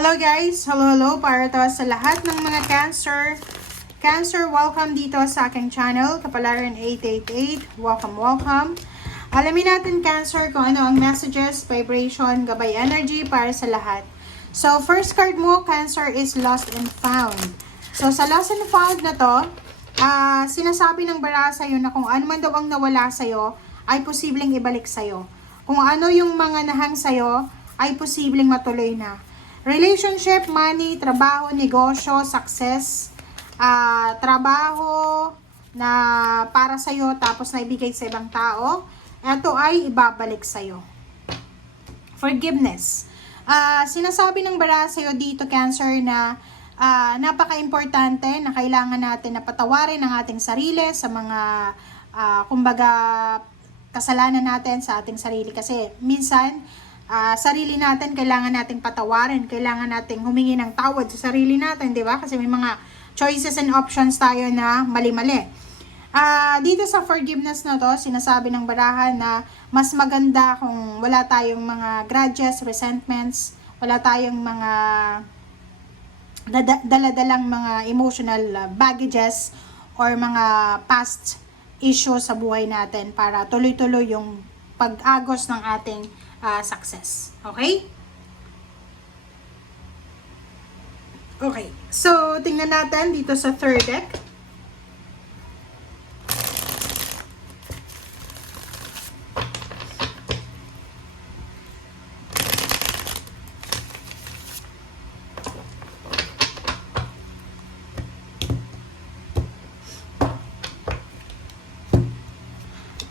Hello guys! Hello para to sa lahat ng mga Cancer. Cancer, welcome dito sa aking channel, Kapalaran 888. Welcome. Alamin natin Cancer kung ano ang messages, vibration, gabay energy para sa lahat. So, first card mo, Cancer, is Lost and Found. So, sa Lost and Found na to, sinasabi ng baraha sa'yo na kung ano man daw ang nawala sa'yo, ay posibleng ibalik sa'yo. Kung ano yung mga nahang sa'yo, ay posibleng matuloy na. Relationship, money, trabaho, negosyo, success, trabaho na para sa'yo tapos naibigay sa ibang tao, ito ay ibabalik sa'yo. Forgiveness. Sinasabi ng baraha sa'yo dito, Cancer, na napaka-importante na kailangan natin na patawarin ang ating sarili sa mga, kumbaga, kasalanan natin sa ating sarili. Kasi minsan, sarili natin, kailangan nating patawarin, kailangan nating humingi ng tawad sa sarili natin, di ba? Kasi may mga choices and options tayo na mali-mali. Dito sa forgiveness na to, sinasabi ng baraha na mas maganda kung wala tayong mga grudges, resentments, wala tayong mga daladalang mga emotional baggages or mga past issues sa buhay natin para tuloy-tuloy yung pag-agos ng ating success. Okay? Okay. So, tingnan natin dito sa third deck.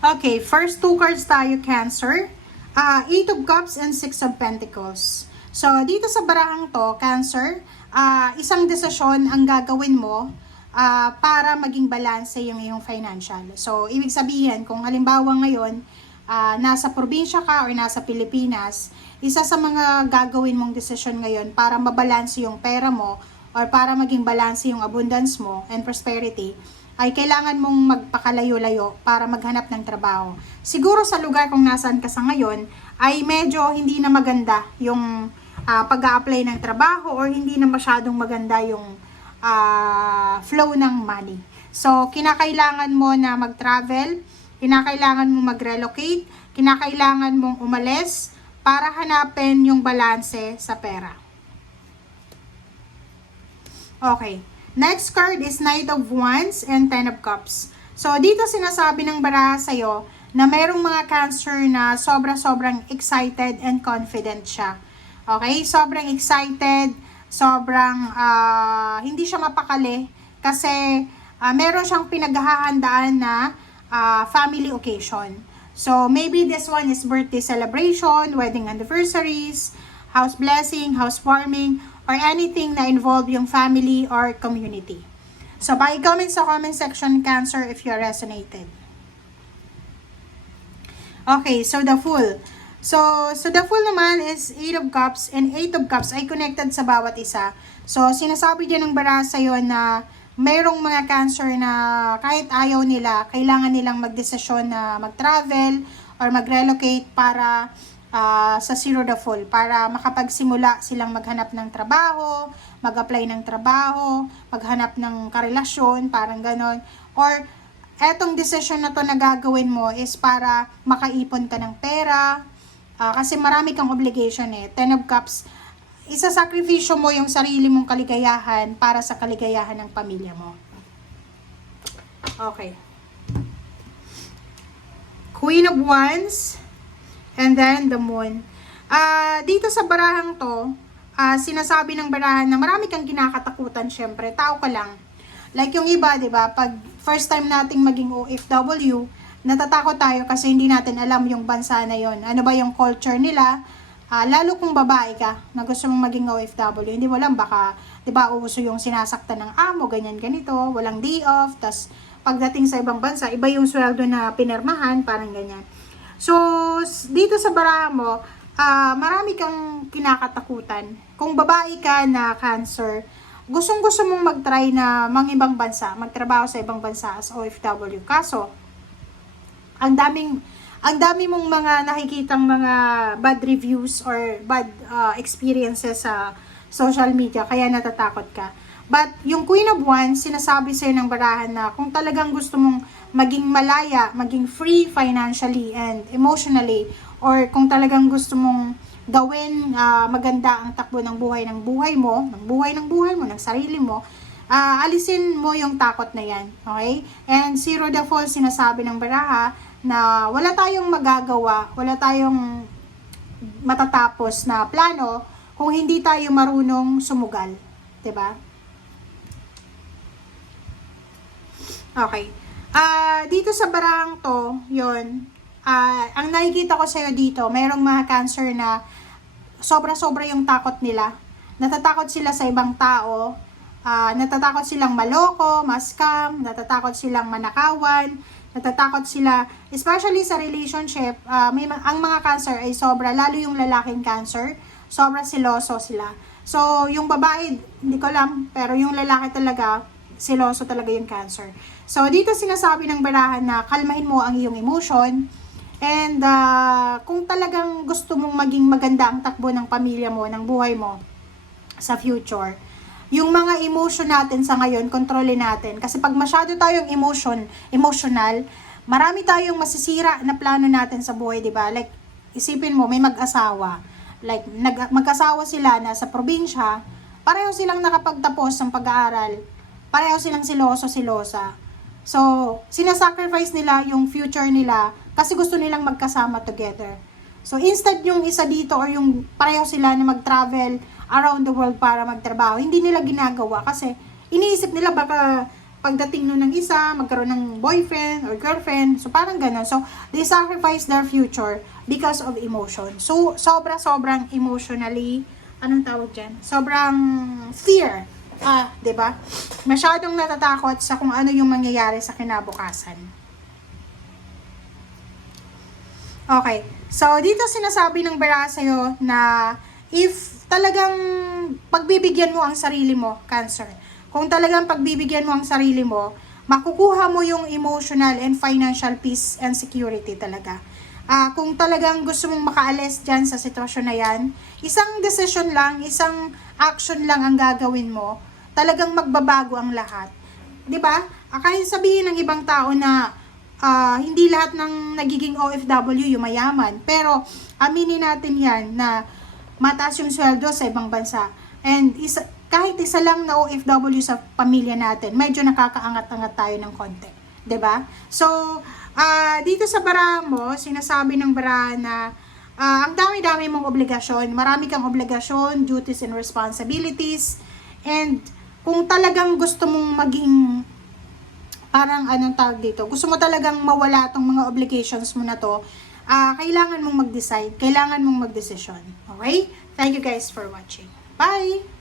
Okay, first two cards tayo, Cancer. Eight of Cups and Six of Pentacles. So, dito sa barahang to, Cancer, isang desisyon ang gagawin mo para maging balance yung iyong financial. So, ibig sabihin, kung halimbawa ngayon, nasa probinsya ka or nasa Pilipinas, isa sa mga gagawin mong desisyon ngayon para mabalance yung pera mo or para maging balance yung abundance mo and prosperity, ay kailangan mong magpakalayo-layo para maghanap ng trabaho. Siguro sa lugar kung nasaan ka sa ngayon, ay medyo hindi na maganda yung pag-a-apply ng trabaho or hindi na masyadong maganda yung flow ng money. So, kinakailangan mo na mag-travel, kinakailangan mo mag-relocate, kinakailangan mong umalis para hanapin yung balanse sa pera. Okay. Next card is Knight of Wands and Ten of Cups. So, dito sinasabi ng baraha sa'yo na mayroong mga Cancer na sobrang excited and confident siya. Okay? Sobrang excited, sobrang hindi siya mapakali kasi meron siyang pinaghahandaan na family occasion. So, maybe this one is birthday celebration, wedding anniversaries, house blessing, housewarming, or anything na involve yung family or community. So, pa-comment sa comment section, Cancer, if you resonated. Okay, so the Fool. So the Fool naman is Eight of Cups, and Eight of Cups ay connected sa bawat isa. So, sinasabi din ng baraha sa'yo na mayroong mga Cancer na kahit ayaw nila, kailangan nilang magdesisyon na mag-travel or mag-relocate para sa Zero the Fool para makapagsimula silang maghanap ng trabaho, mag-apply ng trabaho, maghanap ng karelasyon, parang ganon. Or, etong decision na to na gagawin mo is para makaipon ka ng pera, kasi marami kang obligation eh. Ten of Cups, isasakripisyo mo yung sarili mong kaligayahan para sa kaligayahan ng pamilya mo. Okay. Queen of Wands, and then the Moon. Dito sa barahang to, sinasabi ng barahan na marami kang kinakatakutan, syempre. Tao ka lang. Like yung iba, di ba? Pag first time nating maging OFW, natatakot tayo kasi hindi natin alam yung bansa na yon. Ano ba yung culture nila? Lalo kung babae ka na gusto mong maging OFW, hindi mo alam, baka, di ba, uso yung sinasaktan ng amo, ganyan, ganito, walang day off, tas pagdating sa ibang bansa, iba yung sweldo na pinirmahan, parang ganyan. So, dito sa baraha mo, marami kang kinakatakutan. Kung babae ka na Cancer, gustong-gusto mong mag-try na ibang bansa, magtrabaho sa ibang bansa as OFW. Kaso, ang dami mong mga nakikitang mga bad reviews or bad experiences sa social media, kaya natatakot ka. But yung Queen of Wands, sinasabi sa'yo ng barahan na kung talagang gusto mong maging malaya, maging free financially and emotionally, or kung talagang gusto mong gawin maganda ang takbo ng buhay mo, ng sarili mo, alisin mo yung takot na yan, okay? And Zero the Fall, sinasabi ng baraha na wala tayong magagawa, wala tayong matatapos na plano kung hindi tayo marunong sumugal, 'di ba? Okay. Dito sa barang to, 'yon. Ang nakikita ko sa iyo dito, mayroong mga Cancer na sobra-sobra yung takot nila. Natatakot sila sa ibang tao, natatakot silang maloko, ma-scam, natatakot silang manakawan, natatakot sila, especially sa relationship, ang mga Cancer ay sobra, lalo yung lalaking Cancer, sobra siloso sila. So, yung babae, hindi ko alam, pero yung lalaki talaga, siloso talaga yung Cancer. So, dito sinasabi ng barahan na kalmahin mo ang iyong emotion, and kung talagang gusto mong maging maganda ang takbo ng pamilya mo, ng buhay mo, sa future, yung mga emotion natin sa ngayon, kontrolin natin. Kasi pag masyado tayong emotional, marami tayong masisira na plano natin sa buhay, di ba? Like, isipin mo, may mag-asawa. Like, mag-asawa sila na sa probinsya, pareho silang nakapagtapos ng pag-aaral, pareho silang silosa. So, sinasacrifice nila yung future nila kasi gusto nilang magkasama together. So, instead yung isa dito or yung pareho sila na mag-travel around the world para magtrabaho, hindi nila ginagawa kasi iniisip nila baka pagdating nun ng isa, magkaroon ng boyfriend or girlfriend. So, parang ganun. So, they sacrifice their future because of emotion. So, sobrang emotionally, anong tawag dyan? Sobrang fear. 'Di ba? Masyadong natatakot sa kung ano yung mangyayari sa kinabukasan. Okay. So, dito sinasabi ng baraha sa'yo na if talagang pagbibigyan mo ang sarili mo, Cancer, kung talagang pagbibigyan mo ang sarili mo, makukuha mo yung emotional and financial peace and security talaga. Kung talagang gusto mong makaalis dyan sa sitwasyon na yan, isang decision lang, isang action lang ang gagawin mo, talagang magbabago ang lahat. 'Di ba? Kahit sabihin ng ibang tao na hindi lahat ng nagiging OFW yung mayaman, pero aminin natin yan na mataas yung sweldo sa ibang bansa. And kahit isa lang na OFW sa pamilya natin, medyo nakakaangat-angat tayo ng konti. 'Di ba? So, dito sa baraha mo, sinasabi ng baraha na ang dami-dami mong obligasyon, marami kang obligasyon, duties and responsibilities, and kung talagang gusto mong maging parang anong tawag dito, gusto mo talagang mawala tong mga obligations mo na to, kailangan mong mag-decide, kailangan mong mag-desisyon. Okay? Thank you guys for watching. Bye!